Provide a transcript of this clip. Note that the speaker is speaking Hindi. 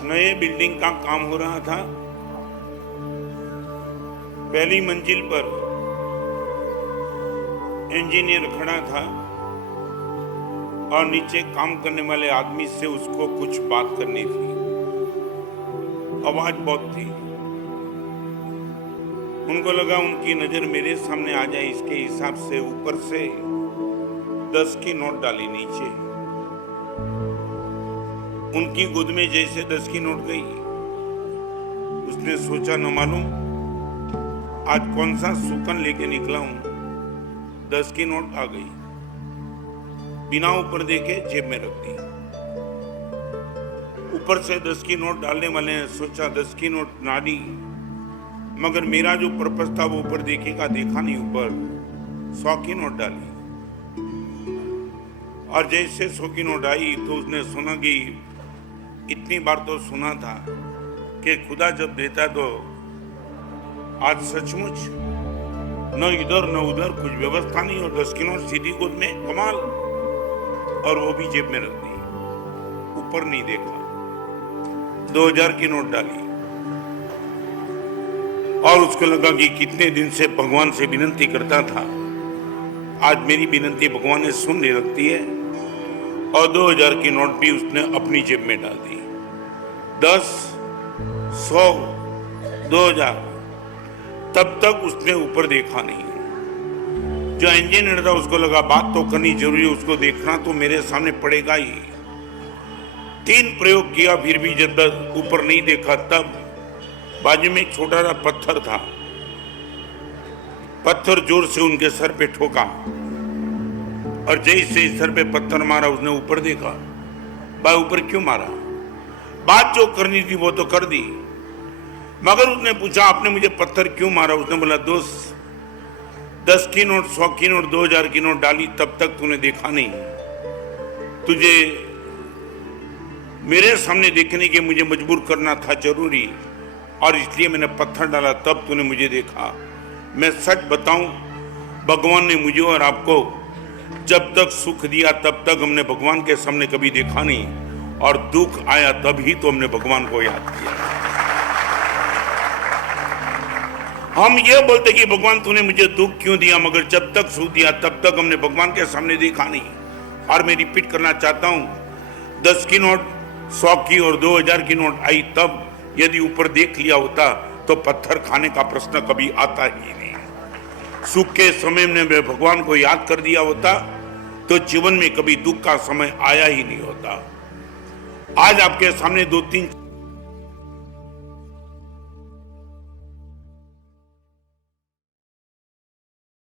नए बिल्डिंग का काम हो रहा था। पहली मंजिल पर इंजीनियर खड़ा था और नीचे काम करने वाले आदमी से उसको कुछ बात करनी थी। आवाज बहुत थी। उनको लगा उनकी नजर मेरे सामने आ जाए, इसके हिसाब से ऊपर से 10 की नोट डाली नीचे। उनकी गोद में जैसे 10 की नोट गई, उसने सोचा न मालूम आज कौन सा सुकन लेके निकला हूं, 10 की नोट आ गई। बिना ऊपर देखे जेब में रख दी। ऊपर से 10 की नोट डालने वाले ने सोचा 10 की नोट ना दी, मगर मेरा जो पर्पस था वो ऊपर देखेगा, देखा नहीं, ऊपर 100 की नोट डाली। और जैसे 100 की नोट आई तो उसने सुना कि इतनी बार तो सुना था कि खुदा जब देता तो आज सचमुच न इधर न उधर, कुछ व्यवस्था नहीं, और 10 की नोट सीधी गोद में, कमाल। और वो भी जेब में रख दी, ऊपर नहीं देखा। 2000 की नोट डाली और उसको लगा कि कितने दिन से भगवान से विनती करता था, आज मेरी विनती भगवान ने सुन ले रखती है। और 2000 की नोट भी उसने अपनी जेब में डाल दी। 10, 100, 2000, तब तक उसने ऊपर देखा नहीं। जो इंजीनियर था उसको लगा बात तो करनी जरूरी है, उसको देखना तो मेरे सामने पड़ेगा ही। 3 प्रयोग किया फिर भी जब तक ऊपर नहीं देखा। तब बाजू में एक छोटा सा पत्थर था, पत्थर जोर से उनके सर पे ठोका और जैसे ही सर पे पत्थर मारा उसने ऊपर देखा। भाई ऊपर क्यों मारा? बात जो करनी थी वो तो कर दी, मगर उसने पूछा आपने मुझे पत्थर क्यों मारा? उसने बोला दोस्त 10 की नोट, 100 की नोट, 2000 की नोट डाली तब तक तूने देखा नहीं। तुझे मेरे सामने देखने के मुझे मजबूर करना था जरूरी, और इसलिए मैंने पत्थर डाला, तब तूने मुझे देखा। मैं सच बताऊं, भगवान ने मुझे और आपको जब तक सुख दिया तब तक हमने भगवान के सामने कभी देखा नहीं, और दुख आया तब ही तो हमने भगवान को याद किया। हम ये बोलते कि भगवान तूने मुझे दुख क्यों दिया, मगर जब तक सुख दिया तब तक हमने भगवान के सामने देखा नहीं। और मैं रिपीट करना चाहता हूं, 10 की नोट, 100 की और 2000 की नोट आई तब, यदि ऊपर देख लिया होता तो पत्थर खाने का प्रश्न कभी आता ही नहीं। सुख के समय में मैं भगवान को याद कर दिया होता तो जीवन में कभी दुख का समय आया ही नहीं होता। आज आपके सामने 2-3